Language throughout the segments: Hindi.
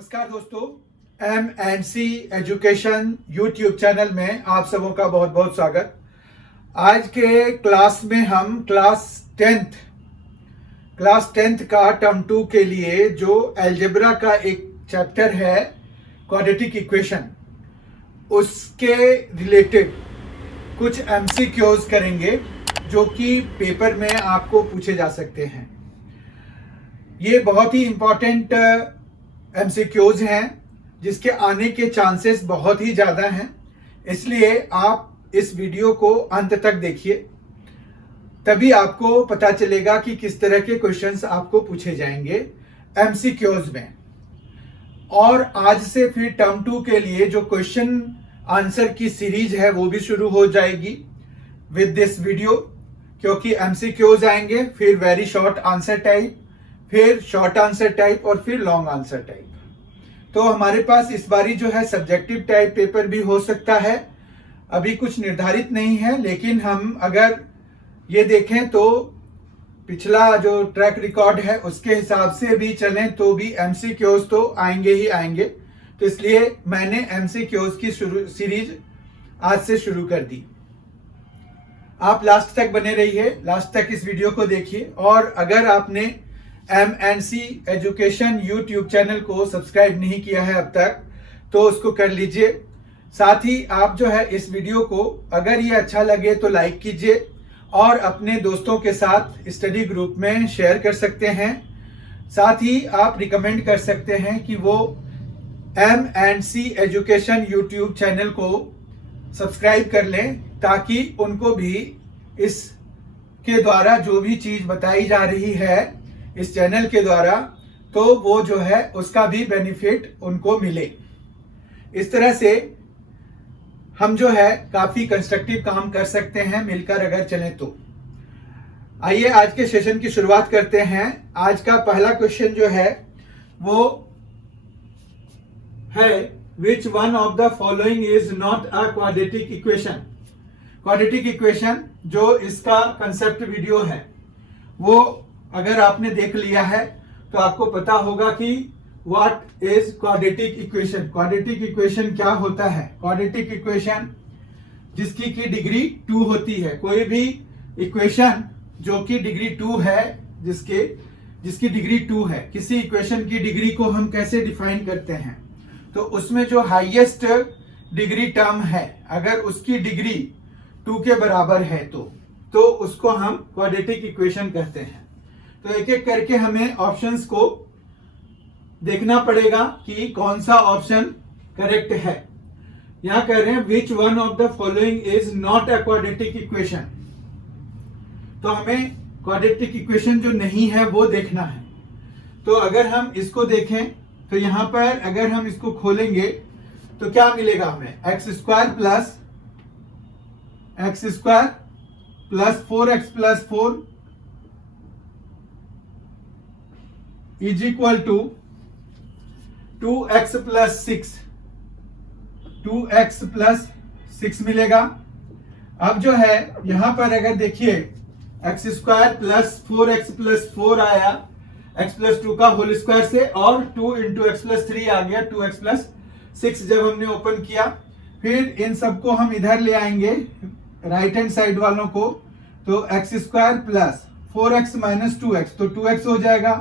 नमस्कार दोस्तों, M&C एजुकेशन यूट्यूब चैनल में आप सबों का बहुत बहुत स्वागत। आज के क्लास में हम क्लास टेंथ का टर्म 2 के लिए जो अलजेब्रा का एक चैप्टर है क्वाड्रेटिक इक्वेशन, उसके रिलेटेड कुछ MCQs करेंगे जो कि पेपर में आपको पूछे जा सकते हैं। ये बहुत ही इम्पोर्टेंट MCQs हैं जिसके आने के चांसेस बहुत ही ज़्यादा हैं, इसलिए आप इस वीडियो को अंत तक देखिए, तभी आपको पता चलेगा कि किस तरह के क्वेश्चंस आपको पूछे जाएंगे MCQs में। और आज से फिर टर्म 2 के लिए जो क्वेश्चन आंसर की सीरीज है वो भी शुरू हो जाएगी विद दिस वीडियो, क्योंकि MCQs आएंगे, फिर वेरी शॉर्ट आंसर टाइप, फिर शॉर्ट आंसर टाइप और फिर लॉन्ग आंसर टाइप। तो हमारे पास इस बारी जो है सब्जेक्टिव टाइप पेपर भी हो सकता है, अभी कुछ निर्धारित नहीं है, लेकिन हम अगर ये देखें तो पिछला जो ट्रैक रिकॉर्ड है उसके हिसाब से भी चलें तो भी MCQs तो आएंगे ही आएंगे। तो इसलिए मैंने MCQs की सीरीज आज से शुरू कर दी। आप लास्ट तक बने रहिए, लास्ट तक इस वीडियो को देखिए, और अगर आपने M&C एजुकेशन यूट्यूब चैनल को सब्सक्राइब नहीं किया है अब तक तो उसको कर लीजिए। साथ ही आप जो है इस वीडियो को अगर ये अच्छा लगे तो लाइक कीजिए और अपने दोस्तों के साथ स्टडी ग्रुप में शेयर कर सकते हैं। साथ ही आप रिकमेंड कर सकते हैं कि वो M&C एजुकेशन यूट्यूब चैनल को सब्सक्राइब कर लें, ताकि उनको भी इसके द्वारा जो भी चीज़ बताई जा रही है इस चैनल के द्वारा, तो वो जो है उसका भी बेनिफिट उनको मिले। इस तरह से हम जो है काफी कंस्ट्रक्टिव काम कर सकते हैं मिलकर अगर चलें तो। आइए आज के सेशन की शुरुआत करते हैं। आज का पहला क्वेश्चन जो है वो है which one of the following is not a quadratic equation. Quadratic equation जो इसका कंसेप्ट वीडियो है वो अगर आपने देख लिया है तो आपको पता होगा कि what is quadratic equation. Quadratic equation क्या होता है? क्वाड्रेटिक इक्वेशन जिसकी की डिग्री 2 होती है। कोई भी इक्वेशन जो कि डिग्री 2 है, जिसकी डिग्री 2 है, किसी इक्वेशन की डिग्री को हम कैसे डिफाइन करते हैं? तो उसमें जो हाईएस्ट डिग्री टर्म है अगर उसकी डिग्री 2 के बराबर है तो उसको हम क्वाड्रेटिक इक्वेशन कहते हैं। तो एक एक करके हमें ऑप्शंस को देखना पड़ेगा कि कौन सा ऑप्शन करेक्ट है। यहां कह रहे हैं which one of the following is not a quadratic equation. तो हमें क्वाड्रेटिक इक्वेशन जो नहीं है वो देखना है। तो अगर हम इसको देखें तो यहां पर अगर हम इसको खोलेंगे तो क्या मिलेगा हमें? x² plus 4x plus 4 is equal to 2x plus 6 मिलेगा। अब जो है यहां पर अगर देखिए x² प्लस 4x प्लस 4 आया x प्लस 2 का होल स्क्वायर से, और 2 इंटू एक्स प्लस 3 आ गया 2x प्लस 6 जब हमने ओपन किया। फिर इन सबको हम इधर ले आएंगे राइट हैंड साइड वालों को, तो x² plus 4x minus 2x तो 2x हो जाएगा,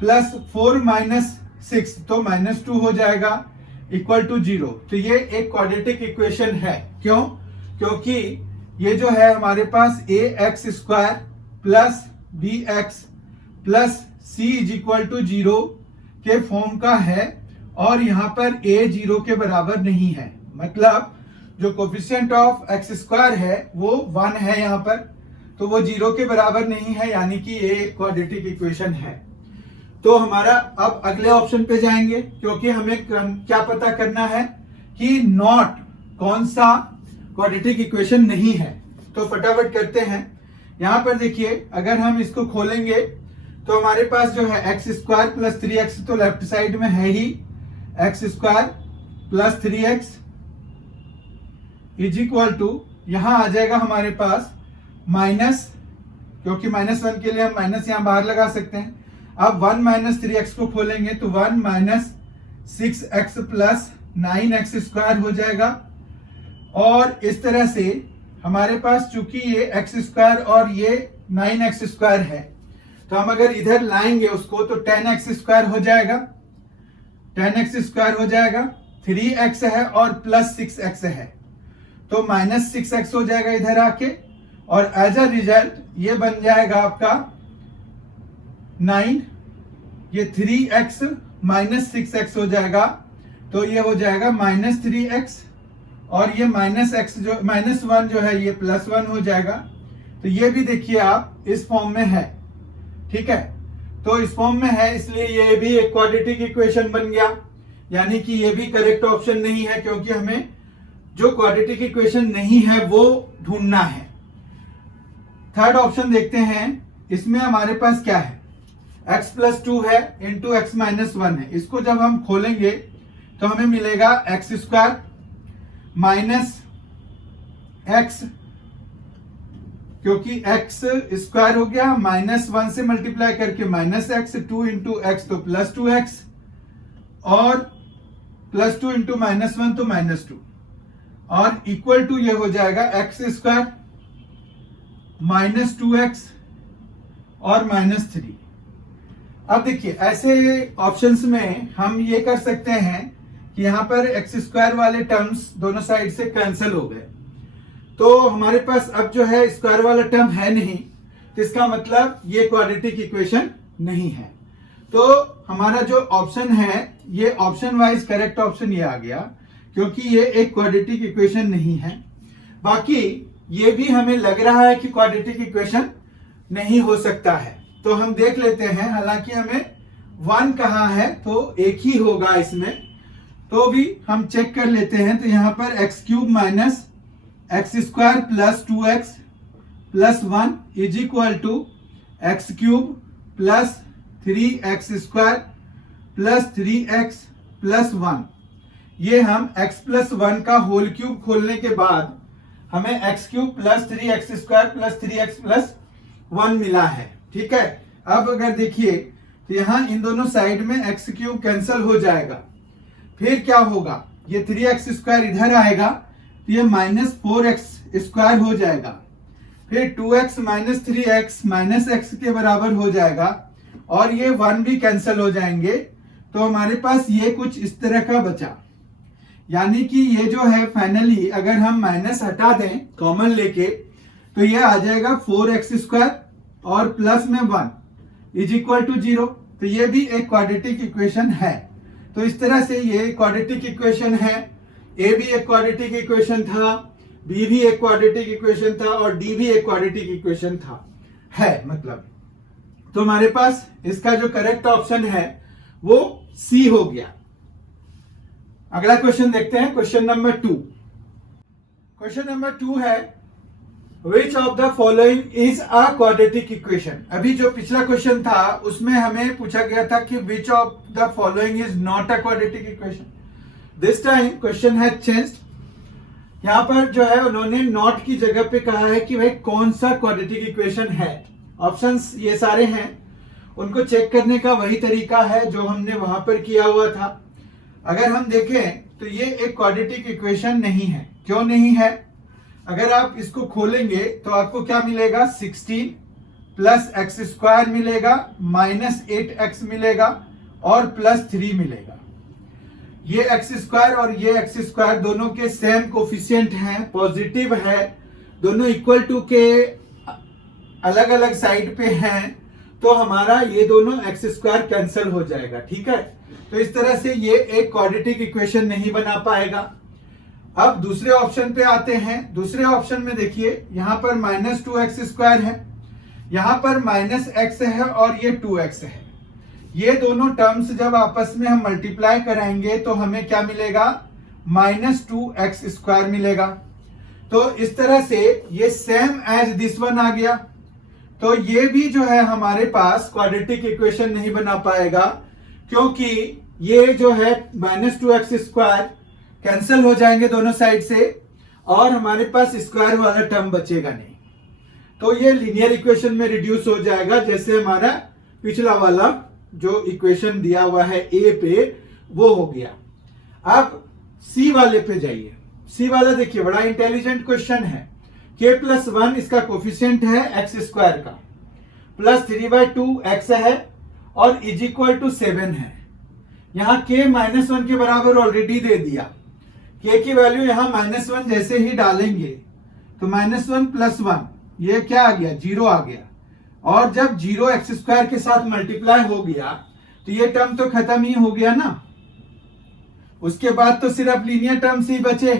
प्लस 4 माइनस 6 तो माइनस 2 हो जाएगा, इक्वल टू 0। तो ये एक क्वाड्रेटिक इक्वेशन है। क्यों? क्योंकि ये जो है हमारे पास ax² plus bx plus c is equal to 0 के फॉर्म का है, और यहाँ पर a 0 के बराबर नहीं है। मतलब जो कोफिशिएंट ऑफ x² है वो 1 है यहाँ पर, तो वो 0 के बराबर नहीं है, यानी कि ये एक क्वाड्रेटिक इक्वेशन है। तो हमारा अब अगले ऑप्शन पे जाएंगे, क्योंकि हमें क्या पता करना है कि नॉट कौन सा क्वाड्रेटिक इक्वेशन नहीं है। तो फटाफट करते हैं। यहां पर देखिए अगर हम इसको खोलेंगे तो हमारे पास जो है x² प्लस 3x तो लेफ्ट साइड में है ही, x² plus 3x is equal to यहां आ जाएगा हमारे पास माइनस, क्योंकि -1 के लिए हम माइनस यहां बाहर लगा सकते हैं। अब 1 माइनस 3x को खोलेंगे तो 1 minus 6x plus 9x square हो जाएगा। और इस तरह से हमारे पास चूंकि ये x स्क्वायर और ये 9x स्क्वायर है, तो हम अगर इधर लाएंगे उसको तो 10x स्क्वायर हो जाएगा, 10x स्क्वायर हो जाएगा, 3x है और प्लस 6x है, तो माइनस 6x हो जाएगा इधर आके, और एज अ रिजल्ट ये बन जाएगा आपका 9, ये 3x माइनस 6x हो जाएगा, तो ये हो जाएगा माइनस 3x, और ये माइनस x जो -1 जो है ये +1 हो जाएगा। तो ये भी देखिए आप इस फॉर्म में है, ठीक है, तो इस फॉर्म में है, इसलिए ये भी एक क्वाड्रेटिक इक्वेशन बन गया, यानी कि ये भी करेक्ट ऑप्शन नहीं है, क्योंकि हमें जो क्वाड्रेटिक इक्वेशन नहीं है वो ढूंढना है। थर्ड ऑप्शन देखते हैं, इसमें हमारे पास क्या है, x + 2 है इंटू x - 1 है, इसको जब हम खोलेंगे तो हमें मिलेगा x² माइनस x, क्योंकि x² हो गया, -1 से मल्टीप्लाई करके -x, 2 इंटू x तो +2x, और +2 इंटू -1 तो -2, और इक्वल टू ये हो जाएगा x² -2x और -3। अब देखिए ऐसे ऑप्शंस में हम ये कर सकते हैं कि यहां पर x² वाले टर्म्स दोनों साइड से कैंसिल हो गए, तो हमारे पास अब जो है स्क्वायर वाला टर्म है नहीं, तो इसका मतलब ये क्वाड्रेटिक इक्वेशन नहीं है। तो हमारा जो ऑप्शन है ये ऑप्शन वाइज करेक्ट ऑप्शन ये आ गया, क्योंकि ये एक क्वाड्रेटिक इक्वेशन नहीं है। बाकी ये भी हमें लग रहा है कि क्वाड्रेटिक इक्वेशन नहीं हो सकता है, तो हम देख लेते हैं, हालांकि हमें 1 कहा है तो एक ही होगा इसमें, तो भी हम चेक कर लेते हैं। तो यहां पर x³ minus x² plus 2x plus 1 is equal to x³ plus 3x² plus 3x plus 1। ये हम x प्लस 1 का होल क्यूब खोलने के बाद हमें x³ plus 3x² plus 3x plus 1 मिला है, ठीक है। अब अगर देखिए तो यहां इन दोनों साइड में x³ कैंसिल हो जाएगा, फिर क्या होगा, ये 3x² इधर आएगा तो ये -4x² हो जाएगा, फिर 2x minus 3x minus x के बराबर हो जाएगा, और ये 1 भी कैंसिल हो जाएंगे, तो हमारे पास ये कुछ इस तरह का बचा। यानी कि ये जो है फाइनली अगर हम माइनस हटा दें कॉमन लेके तो ये आ जाएगा 4x² और प्लस में 1 इज इक्वल टू 0। तो ये भी एक क्वाड्रेटिक इक्वेशन है। तो इस तरह से ये क्वाड्रेटिक इक्वेशन है, ए भी एक क्वाड्रेटिक इक्वेशन था, बी भी एक क्वाड्रेटिक इक्वेशन था, और डी भी एक क्वाड्रेटिक इक्वेशन था है मतलब। तो हमारे पास इसका जो करेक्ट ऑप्शन है वो सी हो गया। अगला क्वेश्चन देखते हैं, क्वेश्चन नंबर 2। क्वेश्चन नंबर 2 है Which of the following is a quadratic equation। अभी जो पिछला क्वेश्चन था उसमें हमें पूछा गया था कि which of the following is not a quadratic equation। This time question has changed। यहाँ पर जो है उन्होंने नॉट की जगह पे कहा है कि भाई कौन सा क्वाड्रेटिक इक्वेशन है। ऑप्शंस ये सारे हैं, उनको चेक करने का वही तरीका है जो हमने वहां पर किया हुआ था। अगर हम देखें तो ये एक क्वाड्रेटिक इक्वेशन नहीं है। क्यों नहीं है? अगर आप इसको खोलेंगे तो आपको क्या मिलेगा, 16 प्लस x² मिलेगा, -8x मिलेगा और +3 मिलेगा। ये x² और ये x² दोनों के सेम कोफिशिएंट हैं, पॉजिटिव है, दोनों इक्वल टू के अलग अलग साइड पे हैं, तो हमारा ये दोनों x² कैंसिल हो जाएगा। ठीक है, तो इस तरह से ये एक क्वाड्रेटिक इक्वेशन नहीं बना पाएगा। अब दूसरे ऑप्शन पे आते हैं। दूसरे ऑप्शन में देखिए यहां पर -2x² है, यहां पर -x है और ये 2x है। ये दोनों टर्म्स जब आपस में हम मल्टीप्लाई कराएंगे तो हमें क्या मिलेगा, -2x² मिलेगा। तो इस तरह से ये सेम एज दिस वन आ गया। तो ये भी जो है हमारे पास क्वाड्रेटिक इक्वेशन नहीं बना पाएगा, क्योंकि ये जो है -2x² कैंसिल हो जाएंगे दोनों साइड से और हमारे पास स्क्वायर वाला टर्म बचेगा नहीं। तो ये लीनियर इक्वेशन में रिड्यूस हो जाएगा, जैसे हमारा पिछला वाला जो इक्वेशन दिया हुआ है ए पे वो हो गया। अब सी वाले पे जाइए। सी वाला देखिए बड़ा इंटेलिजेंट क्वेश्चन है। k प्लस 1 इसका कोफिशिएंट है एक्स स्क्वायर का, प्लस 3/2 एक्स है और इज इक्वल टू 7 है। यहां k -1 के बराबर ऑलरेडी दे दिया। k की वैल्यू यहां -1 जैसे ही डालेंगे तो -1 + 1 ये क्या आ गया, 0 आ गया। और जब 0 एक्स स्क्वायर के साथ मल्टीप्लाई हो गया तो ये टर्म तो खत्म ही हो गया ना। उसके बाद तो सिर्फ लीनियर टर्म्स ही बचे,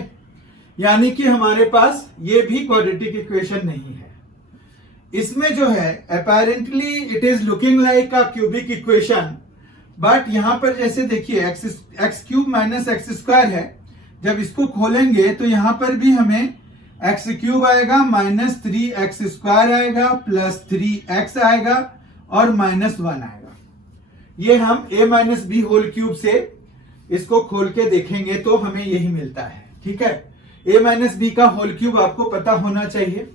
यानी कि हमारे पास ये भी क्वाड्रेटिक इक्वेशन नहीं है। इसमें जो है apparently it is looking like a cubic equation, but यहां पर जैसे देखिए x cube minus x square है। जब इसको खोलेंगे तो यहां पर भी हमें एक्स क्यूब आएगा माइनस 3x स्क्वायर आएगा प्लस 3x आएगा और -1 आएगा। ये हम a minus b whole cube से इसको खोल के देखेंगे तो हमें यही मिलता है। ठीक है, a माइनस बी का होल क्यूब आपको पता होना चाहिए।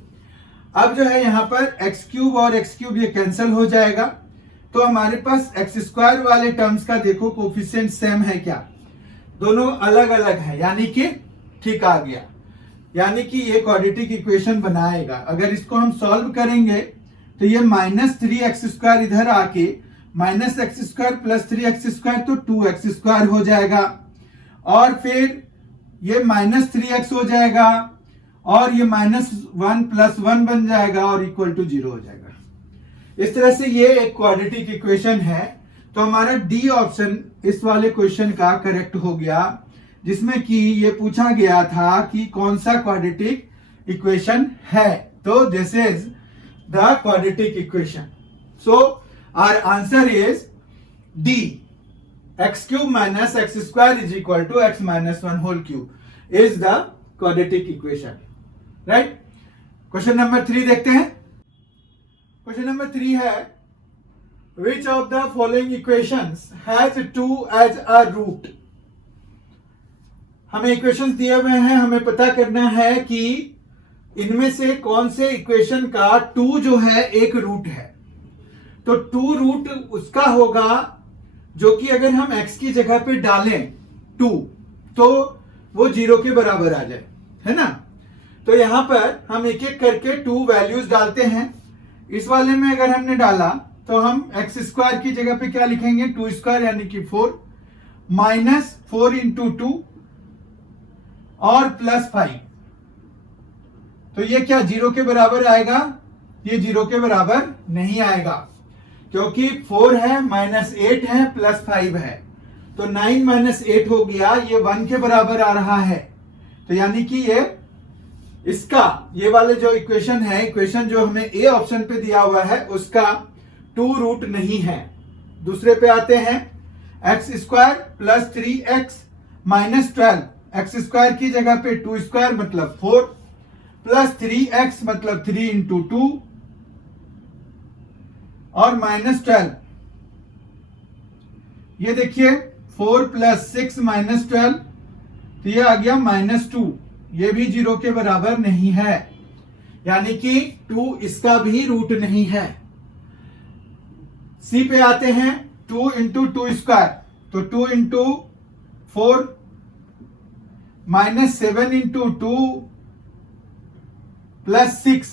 अब जो है यहाँ पर एक्स क्यूब और एक्स क्यूब ये कैंसिल हो जाएगा, तो हमारे पास एक्स स्क्वायर वाले टर्म्स का देखो कोफिशिएंट सेम है क्या, दोनों अलग अलग है, यानी कि ठीक आ गया, यानी कि ये क्वाड्रेटिक इक्वेशन बनाएगा। अगर इसको हम सॉल्व करेंगे तो ये -3x² इधर आके -x² + 3x² तो 2x² हो जाएगा, और फिर ये -3x हो जाएगा और ये -1 + 1 बन जाएगा और इक्वल टू 0 हो जाएगा। इस तरह से ये एक क्वाड्रेटिक इक्वेशन है। तो हमारा डी ऑप्शन इस वाले क्वेश्चन का करेक्ट हो गया, जिसमें कि ये पूछा गया था कि कौन सा क्वाड्रेटिक इक्वेशन है। तो this is the quadratic equation. So our answer is D, x³ - x² is equal to x - 1 whole cube is the quadratic equation, right? Question number 3 देखते हैं। क्वेश्चन नंबर 3 है which of the following equations has 2 as a root? हमें इक्वेशंस दिए हुए हैं, हमें पता करना है कि इनमें से कौन से इक्वेशन का 2 जो है एक रूट है। तो 2 रूट उसका होगा जो कि अगर हम x की जगह पे डालें 2 तो वो 0 के बराबर आ जाए, है ना। तो यहां पर हम एक एक करके 2 वैल्यूज डालते हैं। इस वाले में अगर हमने डाला तो हम x² की जगह पे क्या लिखेंगे, 2² यानी कि 4 -4 × 2 और +5। तो ये क्या 0 के बराबर आएगा? ये 0 के बराबर नहीं आएगा, क्योंकि 4 है -8 है +5 है, तो 9 - 8 हो गया, ये 1 के बराबर आ रहा है। तो यानी कि ये इसका ये वाले जो इक्वेशन है, इक्वेशन जो हमें ए ऑप्शन पे दिया हुआ है उसका 2 रूट नहीं है। दूसरे पे आते हैं, x² + 3x - 12, x² की जगह पे 2² मतलब 4 प्लस 3x मतलब 3 × 2 और -12। ये देखिए 4 + 6 - 12, तो ये आ गया -2, ये भी 0 के बराबर नहीं है, यानी कि 2 इसका भी रूट नहीं है। सी पे आते हैं, 2 × 2², तो 2 × 4 -7 × 2 + 6,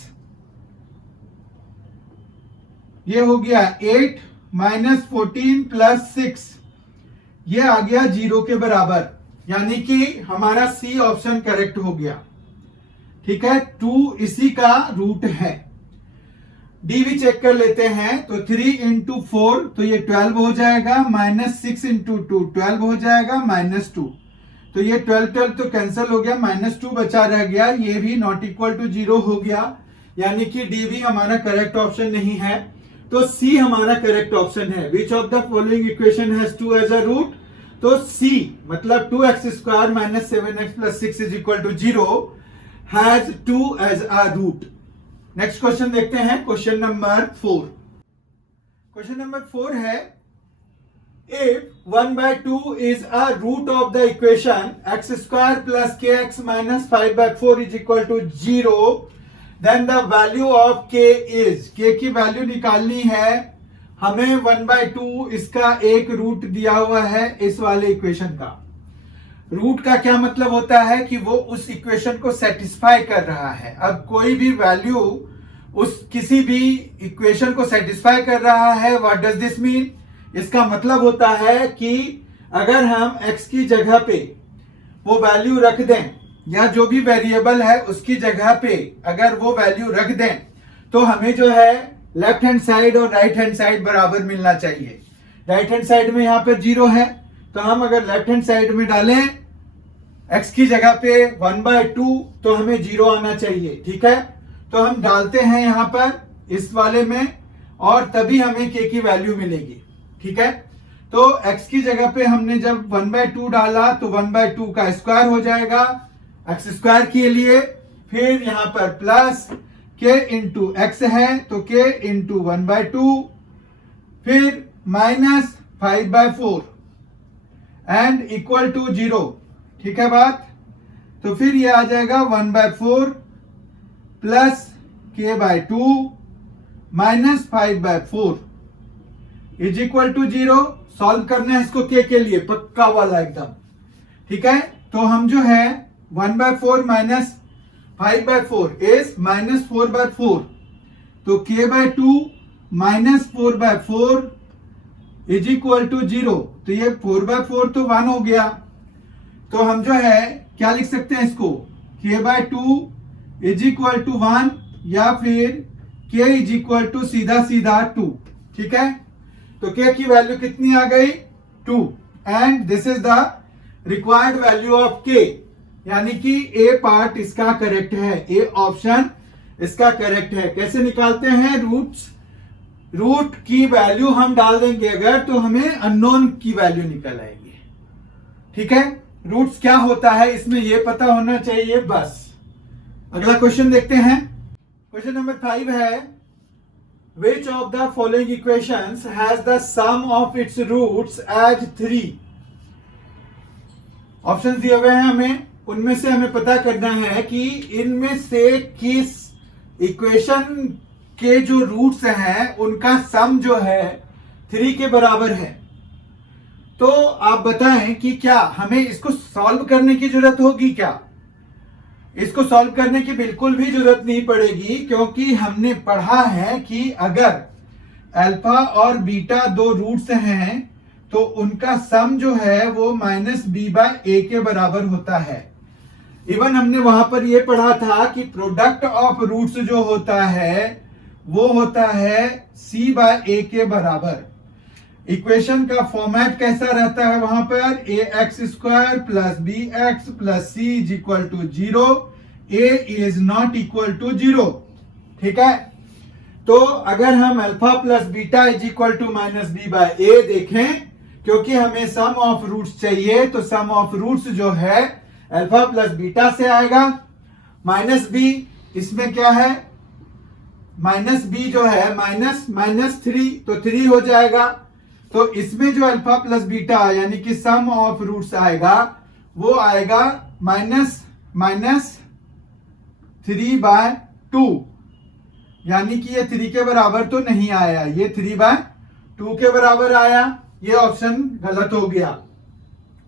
ये हो गया 8 -14 + 6, ये आ गया 0 के बराबर, यानी कि हमारा सी ऑप्शन करेक्ट हो गया। ठीक है, 2 इसी का रूट है। डी भी चेक कर लेते हैं, तो 3 × 4 तो ये 12 हो जाएगा, -6 × 2 12 हो जाएगा, -2, तो ये 12 तो कैंसिल हो गया, -2 बचा रह गया, ये भी नॉट इक्वल टू 0 हो गया, यानी कि डी भी हमारा करेक्ट ऑप्शन नहीं है। तो सी हमारा करेक्ट ऑप्शन है। Which of the following equation has 2 as a root? तो सी मतलब 2x² - 7x + 6 = 0 has 2 as a root. Next question देखते हैं, क्वेश्चन नंबर 4। क्वेश्चन नंबर 4 है, if 1/2 is a root of the equation x² + kx - 5/4 = 0, then the value of k is, k की वैल्यू निकालनी है हमें 1/2 इसका एक रूट दिया हुआ है इस वाले इक्वेशन का। रूट का क्या मतलब होता है कि वो उस इक्वेशन को सेटिस्फाई कर रहा है। अब कोई भी वैल्यू उस किसी भी इक्वेशन को सेटिस्फाई कर रहा है, व्हाट डज दिस मीन? इसका मतलब होता है कि अगर हम x की जगह पे वो वैल्यू रख दें या जो भी वेरिएबल है उसकी जगह पे अगर वो वैल्यू रख दें तो हमें जो है लेफ्ट हैंड साइड और राइट हैंड साइड बराबर मिलना चाहिए। राइट हैंड साइड में यहाँ पर 0 है, तो हम अगर लेफ्ट हैंड साइड में डालें x की जगह पे 1/2 तो हमें 0 आना चाहिए। ठीक है, तो हम डालते हैं यहाँ पर इस वाले में और तभी हमें k की वैल्यू मिलेगी। ठीक है, तो x की जगह पे हमने जब 1/2 डाला तो 1/2 का स्क्वायर हो जाएगा x स्क्वायर के लिए, फिर यहाँ पर प्लस k इंटू एक्स है तो k इंटू 1/2, फिर माइनस 5/4 एंड इक्वल टू 0। ठीक है बात, तो फिर ये आ जाएगा 1/4 plus k/2 minus 5/4 is equal to 0। Solve करना है इसको k के लिए, पक्का वाला एकदम। ठीक है, तो हम जो है 1/4 माइनस 5/4 इज माइनस 4/4, तो k/2 minus 4/4 is equal to 0। तो ये 4/4 तो 1 हो गया, तो हम जो है क्या लिख सकते हैं इसको, k/2 इज इक्वल टू 1 या फिर k इज इक्वल टू सीधा सीधा 2। ठीक है, तो k की वैल्यू कितनी आ गई, 2, and this is the required value of k, यानी कि ए पार्ट इसका करेक्ट है, ए ऑप्शन इसका करेक्ट है। कैसे निकालते हैं रूट्स? रूट की वैल्यू हम डाल देंगे अगर तो हमें अननोन की वैल्यू निकल आएगी। ठीक है, रूट्स क्या होता है इसमें ये पता होना चाहिए बस। अगला क्वेश्चन देखते हैं। क्वेश्चन नंबर 5 है, which of the following equations has the sum of its roots as 3? Option दिए हुए हैं हमें, उनमें से हमें पता करना है कि इनमें से किस इक्वेशन के जो रूट्स हैं उनका सम जो है 3 के बराबर है। तो आप बताएं कि क्या हमें इसको सॉल्व करने की जरूरत होगी क्या? इसको सॉल्व करने की बिल्कुल भी जरूरत नहीं पड़ेगी, क्योंकि हमने पढ़ा है कि अगर अल्फा और बीटा दो रूट्स हैं तो उनका सम जो है वो -b/a के बराबर होता है। इवन हमने वहां पर यह पढ़ा था कि प्रोडक्ट ऑफ रूट्स जो होता है वो होता है c/a के बराबर। इक्वेशन का फॉर्मेट कैसा रहता है वहां पर, ax² plus bx plus c is equal to 0, a is not equal to 0। ठीक है, तो अगर हम alpha plus beta is equal to -b/a देखें, क्योंकि हमें सम ऑफ रूट्स चाहिए, तो सम ऑफ रूट्स जो है अल्फा प्लस बीटा से आएगा। -b इसमें क्या है, -b जो है -3 तो 3 हो जाएगा। तो इसमें जो अल्फा प्लस बीटा यानी कि सम ऑफ रूट्स आएगा वो आएगा -3/2, यानी कि ये 3 के बराबर तो नहीं आया, ये 3/2 के बराबर आया। ये ऑप्शन गलत हो गया।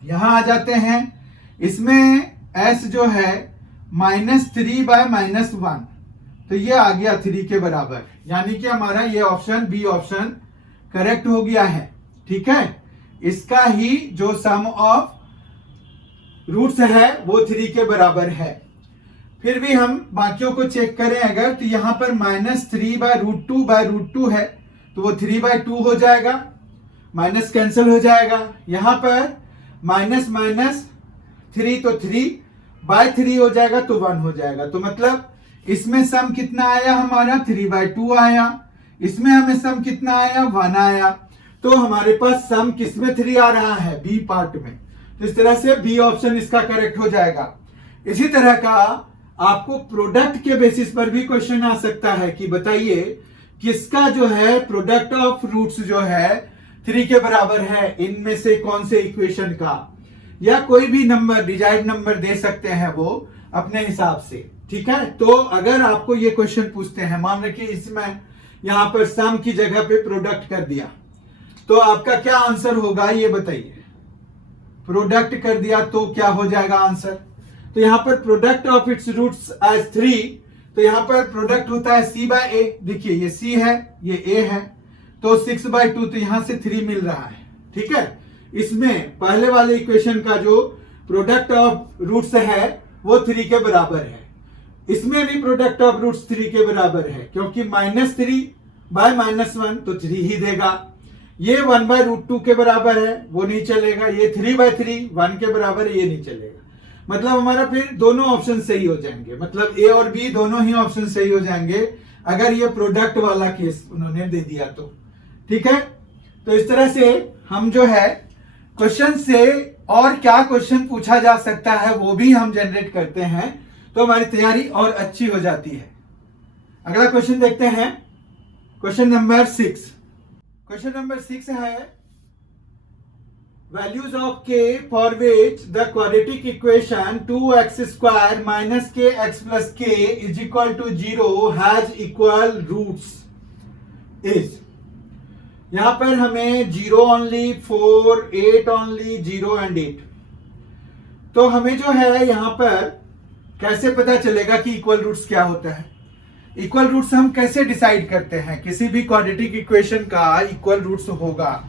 यहां आ जाते हैं, इसमें s जो है -3/-1, तो ये आ गया 3 के बराबर, यानी कि हमारा ये ऑप्शन बी ऑप्शन करेक्ट हो गया है। ठीक है, इसका ही जो सम ऑफ रूट्स है वो 3 के बराबर है। फिर भी हम बाकियों को चेक करें अगर, तो यहां पर -3/√2/√2 है तो वो 3/2 हो जाएगा, माइनस कैंसिल हो जाएगा। यहां पर --3 तो 3/3 हो जाएगा तो 1 हो जाएगा। तो मतलब इसमें सम कितना आया हमारा, 3/2 आया। इसमें हमें सम कितना आया, 1 आया। तो हमारे पास सम किसमें 3 आ रहा है, बी पार्ट में। तो इस तरह से बी ऑप्शन इसका करेक्ट हो जाएगा। इसी तरह का आपको प्रोडक्ट के बेसिस पर भी क्वेश्चन आ सकता है कि बताइए किसका जो है प्रोडक्ट ऑफ रूट्स जो है 3 के बराबर है, इनमें से कौन से इक्वेशन का, या कोई भी नंबर डिजाइड नंबर दे सकते हैं वो अपने हिसाब से। ठीक है, तो अगर आपको ये क्वेश्चन पूछते हैं, मान रखिए इसमें यहां पर सम की जगह पे प्रोडक्ट कर दिया, तो आपका क्या आंसर होगा ये बताइए। प्रोडक्ट कर दिया तो क्या हो जाएगा आंसर? तो यहां पर product of its roots as 3, तो यहां पर प्रोडक्ट होता है c बाय a। देखिए ये c है, ये a है, तो 6/2, तो यहां से 3 मिल रहा है। ठीक है, इसमें पहले वाले इक्वेशन का जो प्रोडक्ट ऑफ रूट्स है वो 3 के बराबर है, इसमें भी प्रोडक्ट ऑफ रूट्स 3 के बराबर है, क्योंकि -3 बाय -1 तो 3 ही देगा। ये 1/√2 के बराबर है, वो नहीं चलेगा। ये 3/3 1 के बराबर है, ये नहीं चलेगा। मतलब हमारा फिर दोनों ऑप्शन सही हो जाएंगे, मतलब ए और बी दोनों ही ऑप्शन सही हो जाएंगे अगर ये प्रोडक्ट वाला केस उन्होंने दे दिया तो। ठीक है, तो इस तरह से हम जो है क्वेश्चन से और क्या क्वेश्चन पूछा जा सकता है वो भी हम जनरेट करते हैं, तो हमारी तैयारी और अच्छी हो जाती है। अगला क्वेश्चन देखते हैं, क्वेश्चन नंबर 6। क्वेश्चन नंबर 6 है values of k for which the quadratic equation 2x² - kx + k = 0 has equal roots is. यहां पर हमें 0 ओनली, 4, 8 ओनली, 0 एंड 8। तो हमें जो है यहां पर कैसे पता चलेगा कि इक्वल रूट्स क्या होता है? इक्वल रूट्स हम कैसे डिसाइड करते हैं? किसी भी क्वाड्रेटिक इक्वेशन का इक्वल रूट्स होगा,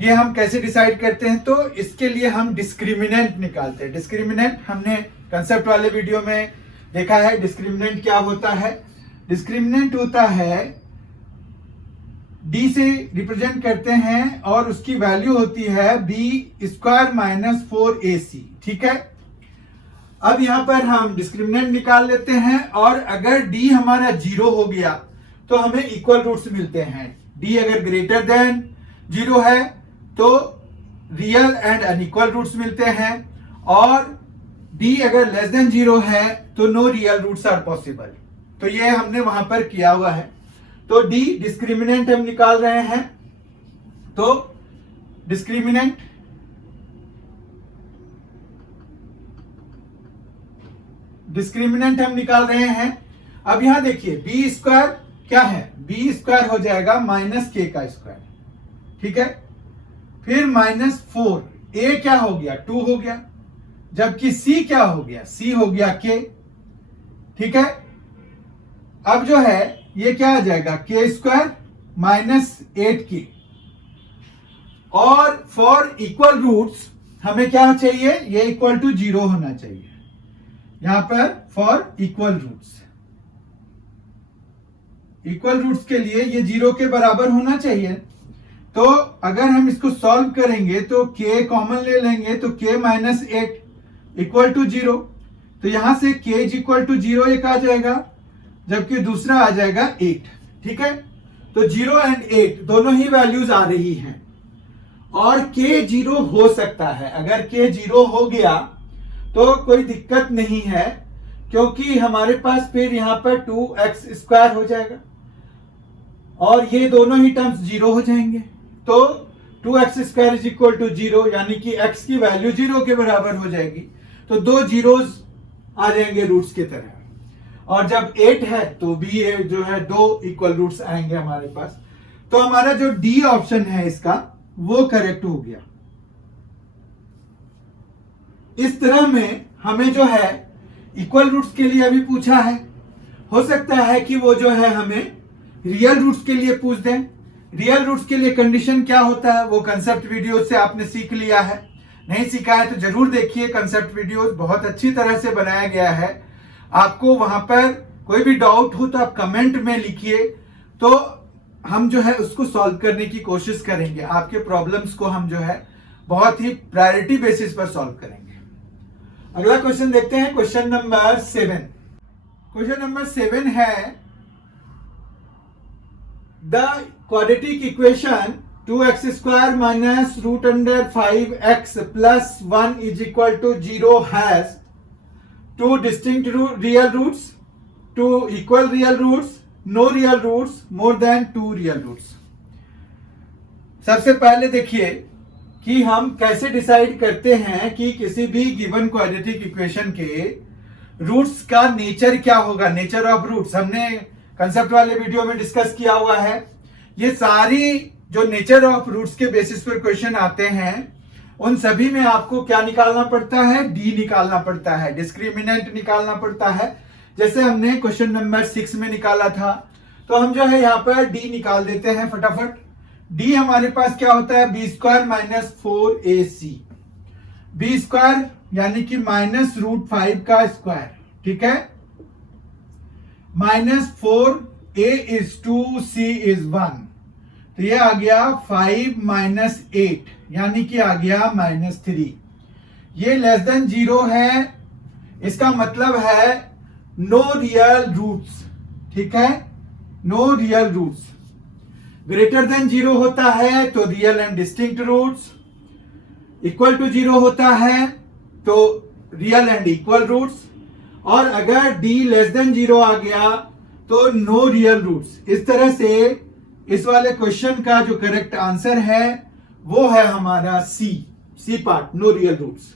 ये हम कैसे डिसाइड करते हैं? तो इसके लिए हम डिस्क्रिमिनेंट निकालते हैं। डिस्क्रिमिनेंट हमने कंसेप्ट वाले वीडियो में देखा है। डिस्क्रिमिनेंट क्या होता है? डिस्क्रिमिनेंट होता है d से रिप्रेजेंट करते हैं और उसकी वैल्यू होती है b² - 4ac। ठीक है, अब यहां पर हम डिस्क्रिमिनेंट निकाल लेते हैं और अगर d हमारा 0 हो गया तो हमें इक्वल रूट्स मिलते हैं। d अगर ग्रेटर देन 0 है तो रियल एंड अनइक्वल रूट्स मिलते हैं, और d अगर लेस देन 0 है तो no real roots are possible. तो ये हमने वहां पर किया हुआ है। तो d डिस्क्रिमिनेंट हम निकाल रहे हैं, तो डिस्क्रिमिनेंट हम निकाल रहे हैं। अब यहां देखिए b² क्या है? b² हो जाएगा -k²। ठीक है, फिर -4, a क्या हो गया? 2 हो गया, जबकि c क्या हो गया? c हो गया k। ठीक है, अब जो है ये क्या आ जाएगा? k² - 8k। और फॉर इक्वल रूट्स हमें क्या चाहिए? ये इक्वल टू 0 होना चाहिए। यहां पर फॉर इक्वल रूट्स के लिए ये 0 के बराबर होना चाहिए। तो अगर हम इसको सॉल्व करेंगे तो k कॉमन ले लेंगे, तो k - 8 = 0। तो यहां से k = 0 एक आ जाएगा, जबकि दूसरा आ जाएगा 8। ठीक है, तो 0 एंड 8 दोनों ही वैल्यूज आ रही हैं, और k 0 हो सकता है। अगर k 0 हो गया तो कोई दिक्कत नहीं है, क्योंकि हमारे पास फिर यहां पर 2x² हो जाएगा और ये दोनों ही टर्म्स 0 हो जाएंगे। तो 2x² = 0, यानी कि x की वैल्यू 0 के बराबर हो जाएगी। तो 2 जीरोस आ जाएंगे रूट्स की तरह, और जब 8 है तो भी ये जो है 2 इक्वल रूट्स आएंगे हमारे पास। तो हमारा जो डी ऑप्शन है इसका वो करेक्ट हो गया। इस तरह में हमें जो है इक्वल रूट्स के लिए अभी पूछा है, हो सकता है कि वो जो है हमें रियल रूट्स के लिए पूछ दें। रियल रूट्स के लिए कंडीशन क्या होता है वो कंसेप्ट वीडियो से आपने सीख लिया है। नहीं सीखा है तो जरूर देखिए, कंसेप्ट वीडियो बहुत अच्छी तरह से बनाया गया है। आपको वहां पर कोई भी डाउट हो तो आप कमेंट में लिखिए, तो हम जो है उसको सॉल्व करने की कोशिश करेंगे। आपके प्रॉब्लम्स को हम जो है बहुत ही प्रायोरिटी बेसिस पर सॉल्व करेंगे। अगला क्वेश्चन देखते हैं, क्वेश्चन नंबर 7। क्वेश्चन नंबर 7 है the quadratic equation 2x² - √5x + 1 = 0 has 2 distinct real roots, 2 equal real roots, no real roots, more than 2 real roots। सबसे पहले देखिए कि हम कैसे डिसाइड करते हैं कि किसी भी गिवन क्वाड्रेटिक इक्वेशन के रूट्स का नेचर क्या होगा। नेचर ऑफ रूट्स हमने कंसेप्ट वाले वीडियो में डिस्कस किया हुआ है। ये सारी जो नेचर ऑफ रूट्स के बेसिस पर क्वेश्चन आते हैं उन सभी में आपको क्या निकालना पड़ता है, डी निकालना पड़ता है, डिस्क्रिमिनेंट निकालना पड़ता है। जैसे हमने क्वेश्चन नंबर 6 में निकाला था, तो हम जो है यहाँ पर डी निकाल देते हैं फटाफट। डी हमारे पास क्या होता है, b square minus 4ac, b square यानी कि -√5 का स्क्वायर, ठीक है, -4a is 2 c is 1, तो ये आ गया 5 - 8 यानी कि आ गया -3। ये लेस देन 0 है, इसका मतलब है नो रियल रूट्स, ठीक है, no real roots. Greater than 0 होता है तो real and distinct roots, equal to 0 होता है तो रियल एंड इक्वल रूट्स, और अगर d लेस देन 0 आ गया तो नो रियल रूट्स। इस तरह से इस वाले क्वेश्चन का जो करेक्ट आंसर है वो है हमारा C part, no real roots.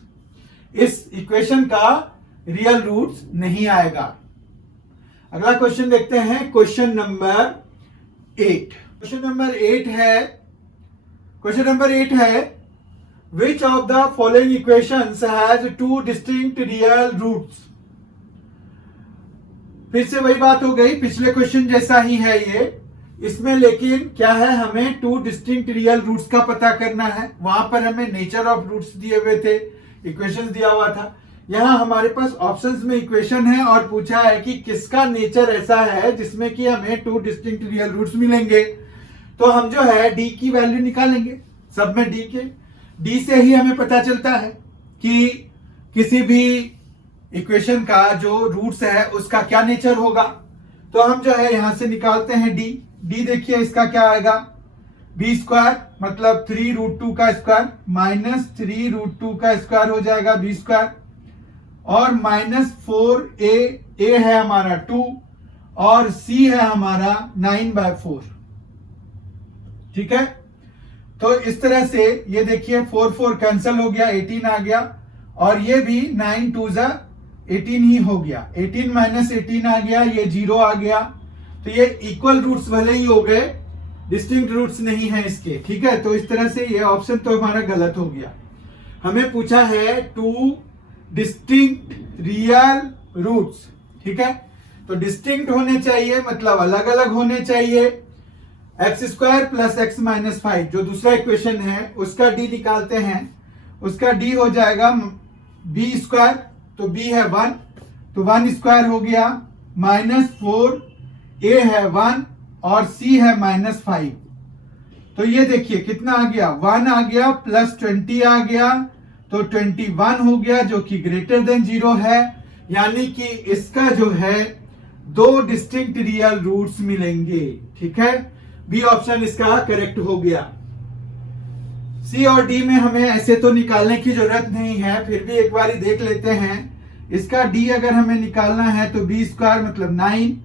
इस इक्वेशन का रियल रूट्स नहीं आएगा। अगला क्वेश्चन देखते हैं, क्वेश्चन नंबर 8। क्वेश्चन नंबर 8 है which of the following equations has two distinct real roots। फिर से वही बात हो गई, पिछले क्वेश्चन जैसा ही है ये, इसमें लेकिन क्या है, हमें टू डिस्टिंक्ट रियल रूट्स का पता करना है। वहां पर हमें नेचर ऑफ रूट्स दिए हुए थे, इक्वेशंस दिया हुआ था। यहाँ हमारे पास ऑप्शंस में इक्वेशन है और पूछा है कि किसका नेचर ऐसा है जिसमें कि हमें टू डिस्टिंक्ट रियल रूट्स मिलेंगे। तो हम जो है डी की वैल्यू निकालेंगे, सब में डी से ही हमें पता चलता है कि किसी भी इक्वेशन का जो रूट्स है उसका क्या नेचर होगा। तो हम जो है यहां से निकालते हैं डी देखिए इसका क्या आएगा, बी स्क्वायर मतलब 3√2 का स्क्वायर -3√2 का स्क्वायर हो जाएगा बी स्क्वायर, और -4a है हमारा 2 और c है हमारा 9/4, ठीक है। तो इस तरह से ये देखिए 4 कैंसिल हो गया, 18 आ गया, और ये भी 9 2 18 ही हो गया, 18 - 18 आ गया, ये 0 आ गया। तो ये इक्वल रूट्स भले ही हो गए, डिस्टिंक्ट रूट्स नहीं है इसके, ठीक है। तो इस तरह से ये ऑप्शन तो हमारा गलत हो गया। हमें पूछा है टू डिस्टिंक्ट रियल रूट्स, ठीक है। तो डिस्टिंक्ट होने चाहिए मतलब अलग अलग होने चाहिए। x² + x - 5 जो दूसरा इक्वेशन है उसका डी निकालते हैं, उसका डी हो जाएगा b², तो b है 1 तो 1² हो गया, -4a है 1 और c है -5। तो ये देखिए कितना आ गया, 1 आ गया प्लस 20 आ गया, तो 21 हो गया जो कि ग्रेटर देन 0 है, यानी कि इसका जो है दो डिस्टिंक्ट रियल रूट्स मिलेंगे, ठीक है। बी ऑप्शन इसका करेक्ट हो गया। सी और डी में हमें ऐसे तो निकालने की जरूरत नहीं है, फिर भी एक बार देख लेते हैं। इसका डी अगर हमें निकालना है तो b² मतलब 9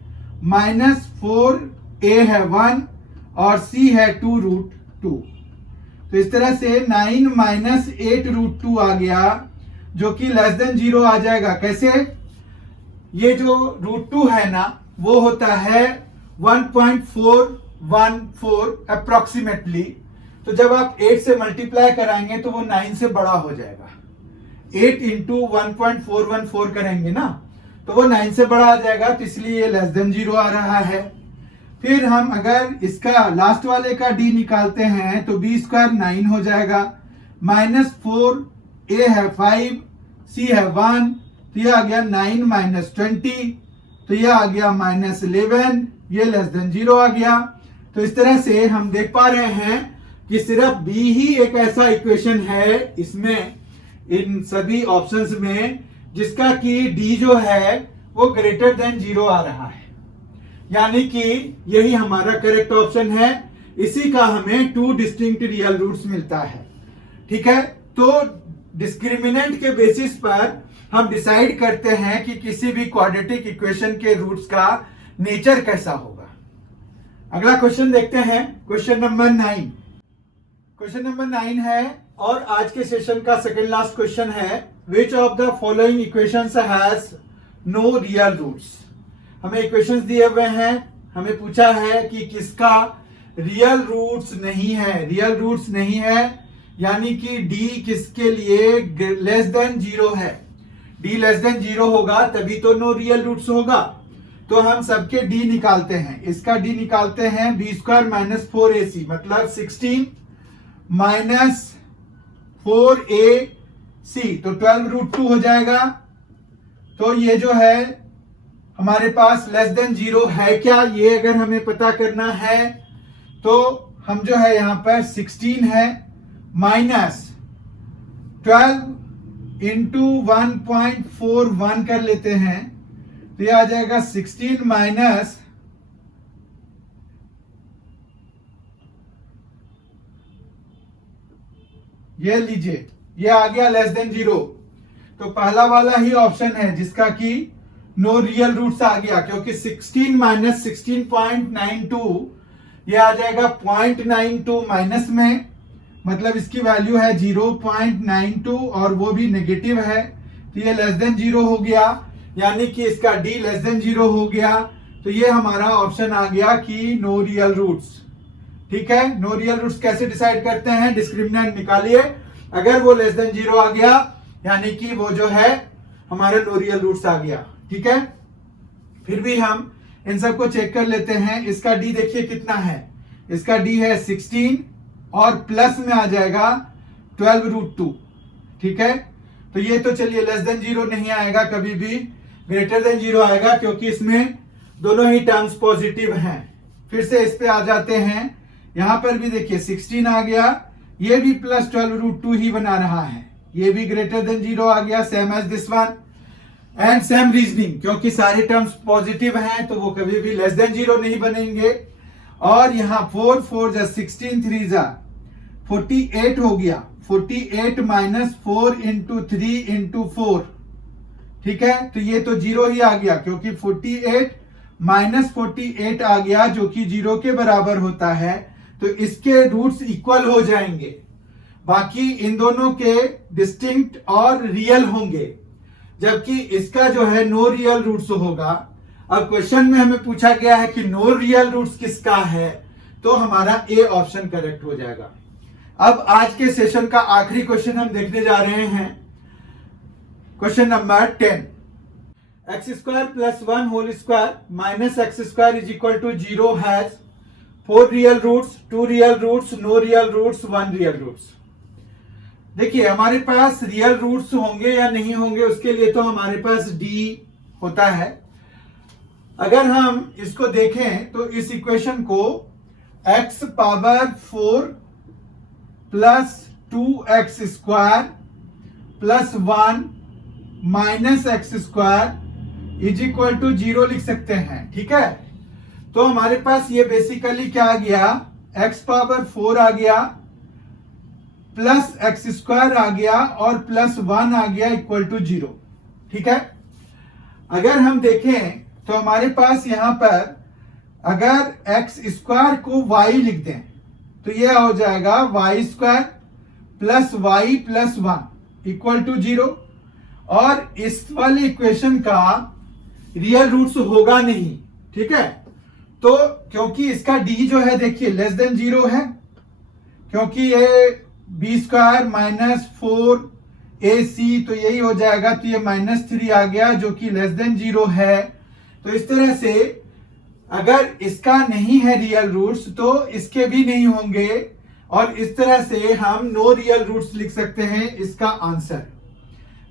-4a है 1 और c है 2√2। तो इस तरह से 9 - 8√2 आ गया जो कि लेस देन 0 आ जाएगा। कैसे, ये जो √2 है ना वो होता है 1.414 अप्रोक्सीमेटली। तो जब आप 8 से मल्टीप्लाई कराएंगे तो वो 9 से बड़ा हो जाएगा। 8 × 1.414 करेंगे ना तो वो 9 से बड़ा आ जाएगा, तो इसलिए ये लेस देन 0 आ रहा है। फिर हम अगर इसका लास्ट वाले का डी निकालते हैं तो b² 9 हो जाएगा, -4a है 5, c है 1, तो ये आ गया 9 - 20, तो ये आ गया -11, ये लेस देन 0 आ गया। तो इस तरह से हम देख पा रहे हैं कि सिर्फ बी ही एक ऐसा इक्वेशन है इसमें, इन सभी ऑप्शंस में, जिसका कि डी जो है वो ग्रेटर देन 0 आ रहा है, यानी कि यही हमारा करेक्ट ऑप्शन है। इसी का हमें टू डिस्टिंक्ट रियल रूट्स मिलता है, ठीक है। तो डिस्क्रिमिनेंट के बेसिस पर हम डिसाइड करते हैं कि किसी भी क्वाड्रेटिक इक्वेशन के रूट्स का नेचर कैसा होगा। अगला क्वेश्चन देखते हैं, क्वेश्चन नंबर 9। क्वेश्चन नंबर 9 है और आज के सेशन का सेकंड लास्ट क्वेश्चन है, which of the following equations has no real roots. हमें इक्वेशंस दिए हुए हैं, हमें पूछा है कि किसका रियल रूट्स नहीं है, रियल रूट्स नहीं है, यानी कि डी किसके लिए लेस देन 0 है। डी लेस देन 0 होगा तभी तो नो रियल रूट्स होगा। तो हम सबके डी निकालते हैं। इसका डी निकालते हैं b² माइनस 4ac, मतलब 16 माइनस 4ac, तो 12√2 हो जाएगा। तो ये जो है हमारे पास लेस देन 0 है क्या, ये अगर हमें पता करना है तो हम जो है यहां पर 16 है माइनस 12 इंटू 1.41 कर लेते हैं, तो ये आ जाएगा 16 माइनस ये लीजिए, ये आ गया लेस देन 0। तो पहला वाला ही ऑप्शन है जिसका कि नो रियल रूट्स आ गया, क्योंकि 16 माइनस 16.92 ये आ जाएगा 0.92 माइनस में, मतलब इसकी वैल्यू है 0.92 और वो भी नेगेटिव है, तो ये लेस देन 0 हो गया, यानी कि इसका डी लेस देन 0 हो गया। तो ये हमारा ऑप्शन आ गया कि नो रियल रूट्स। ठीक है, नो रियल रूट्स कैसे डिसाइड करते हैं, डिस्क्रिमिनेंट निकालिए, अगर वो लेस देन 0 आ गया यानी कि वो जो है हमारा नो रियल रूट्स आ गया। ठीक है, फिर भी हम इन सबको चेक कर लेते हैं। इसका डी देखिए कितना है, इसका डी है 16 और प्लस में आ जाएगा 12√2। ठीक है, तो ये तो चलिए लेस देन 0 नहीं आएगा, कभी भी ग्रेटर देन 0 आएगा, क्योंकि इसमें दोनों ही टर्म्स पॉजिटिव हैं। फिर से इस पे आ जाते हैं, यहां पर भी देखिए 16 आ गया, ये भी प्लस 12√2 ही बना रहा है, ये भी ग्रेटर देन 0 आ गया, same as this one and same reasoning, क्योंकि सारे टर्म्स पॉजिटिव हैं तो वो कभी भी लेस देन 0 नहीं बनेंगे। और यहाँ 4 4 जा 16 3 जा 48 हो गया, 48 माइनस 4 इंटू 3 इंटू 4। ठीक है, तो ये तो 0 ही आ गया, क्योंकि 48 माइनस 48 आ गया जो कि 0 के बराबर होता है, तो इसके रूट्स इक्वल हो जाएंगे, बाकी इन दोनों के डिस्टिंक्ट और रियल होंगे, जबकि इसका जो है नो रियल रूट्स होगा। अब क्वेश्चन में हमें पूछा गया है कि नो रियल रूट्स किसका है, तो हमारा ए ऑप्शन करेक्ट हो जाएगा। अब आज के सेशन का आखिरी क्वेश्चन हम देखने जा रहे हैं, question number 10। x² plus 1 whole square minus x² is equal to 0 has 4 real roots, 2 real roots, no real roots, 1 real roots. देखिए हमारे पास रियल रूट्स होंगे या नहीं होंगे, उसके लिए तो हमारे पास डी होता है। अगर हम इसको देखें तो इस इक्वेशन को x power 4 plus 2x² plus 1 minus x² is equal to 0 लिख सकते हैं। ठीक है, तो हमारे पास ये बेसिकली क्या आ गया, x पावर 4 आ गया प्लस x² आ गया और प्लस 1 आ गया इक्वल टू 0। ठीक है, अगर हम देखें तो हमारे पास यहां पर अगर x² को y लिख दें तो यह हो जाएगा y² plus y plus 1 equal to 0, और इस वाले इक्वेशन का रियल रूट्स होगा नहीं। ठीक है, तो क्योंकि इसका d जो है देखिए लेस देन 0 है, क्योंकि ये b² माइनस 4ac, तो यही हो जाएगा, तो ये -3 आ गया जो कि लेस देन 0 है। तो इस तरह से अगर इसका नहीं है रियल रूट्स तो इसके भी नहीं होंगे, और इस तरह से हम नो रियल रूट्स लिख सकते हैं इसका आंसर।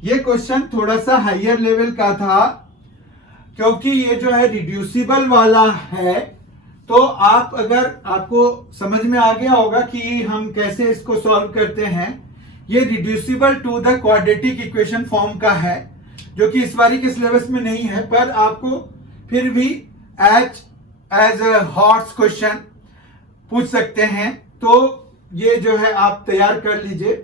ये क्वेश्चन थोड़ा सा हायर लेवल का था, क्योंकि ये जो है रिड्यूसिबल वाला है, तो आप अगर आपको समझ में आ गया होगा कि हम कैसे इसको सॉल्व करते हैं। ये reducible to the quadratic equation form का है, जो कि इस बारी के सिलेबस में नहीं है, पर आपको फिर भी एज अ हॉट क्वेश्चन पूछ सकते हैं, तो ये जो है आप तैयार कर लीजिए।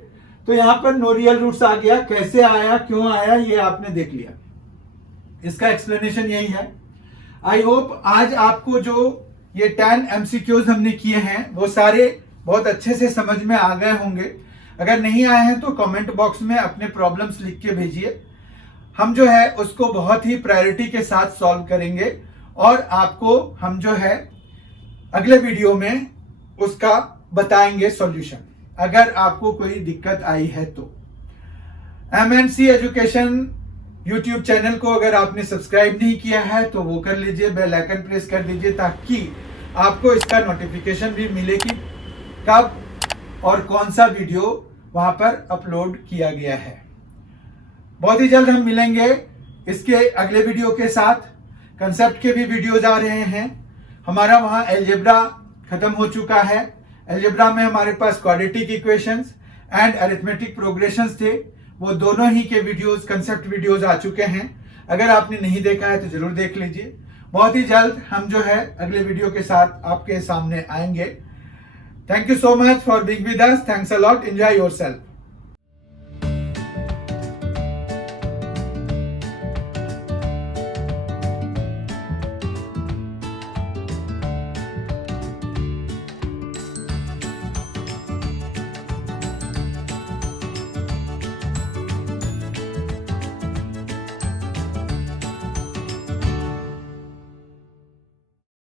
तो यहां पर नो रियल रूट्स आ गया, कैसे आया, क्यों आया, ये आपने देख लिया, इसका एक्सप्लेनेशन यही है। आई होप आज आपको जो ये 10 MCQs हमने किए हैं वो सारे बहुत अच्छे से समझ में आ गए होंगे। अगर नहीं आए हैं तो कमेंट बॉक्स में अपने प्रॉब्लम्स लिख के भेजिए, हम जो है उसको बहुत ही प्रायोरिटी के साथ सॉल्व करेंगे। और आपको हम जो है अगले वीडियो में उसका बताएंगे सॉल्यूशन, अगर आपको कोई दिक्कत आई है तो। MNC एजुकेशन यूट्यूब चैनल को अगर आपने सब्सक्राइब नहीं किया है तो वो कर लीजिए, बेल आइकन प्रेस कर दीजिए, ताकि आपको इसका नोटिफिकेशन भी मिले कि कब और कौन सा वीडियो वहां पर अपलोड किया गया है। बहुत ही जल्द हम मिलेंगे इसके अगले वीडियो के साथ। कंसेप्ट के भी वीडियोज आ रहे हैं। हमारा वहां अलजेब्रा खत्म हो चुका है। अलजेब्रा में हमारे पास quadratic equations and arithmetic progressions थे, वो दोनों ही के वीडियोस, कंसेप्ट वीडियोस आ चुके हैं। अगर आपने नहीं देखा है तो जरूर देख लीजिए। बहुत ही जल्द हम जो है अगले वीडियो के साथ आपके सामने आएंगे। Thank you so much for being with us. Thanks a lot. Enjoy yourself.